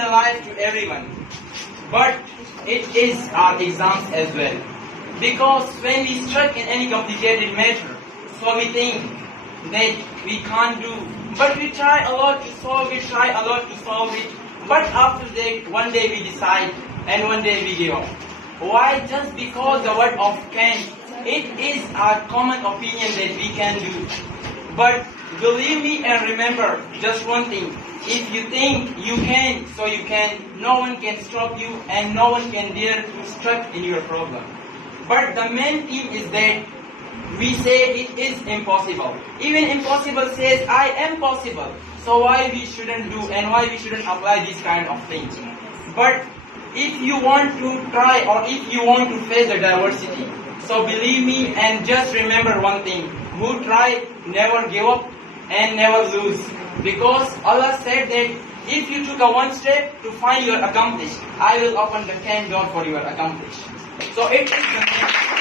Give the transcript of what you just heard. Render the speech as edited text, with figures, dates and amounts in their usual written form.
the life to everyone, but it is our exams as well. Because when we stuck in any complicated matter, so we think that we can't do, but we try a lot to solve it, but after that, one day we decide, and one day we give up. Why? Just because the word of Kant, it is our common opinion that we can do. But believe me and remember just one thing. If you think you can, so you can. No one can stop you and no one can dare to stuck in your problem. But the main thing is that we say it is impossible. Even impossible says I am possible. So why we shouldn't do and why we shouldn't apply these kind of things. But if you want to try or if you want to face the diversity, so believe me and just remember one thing. Who try, never give up and never lose. Because Allah said that if you took a one step to find your accomplished, I will open the 10 door for your accomplished. So it is the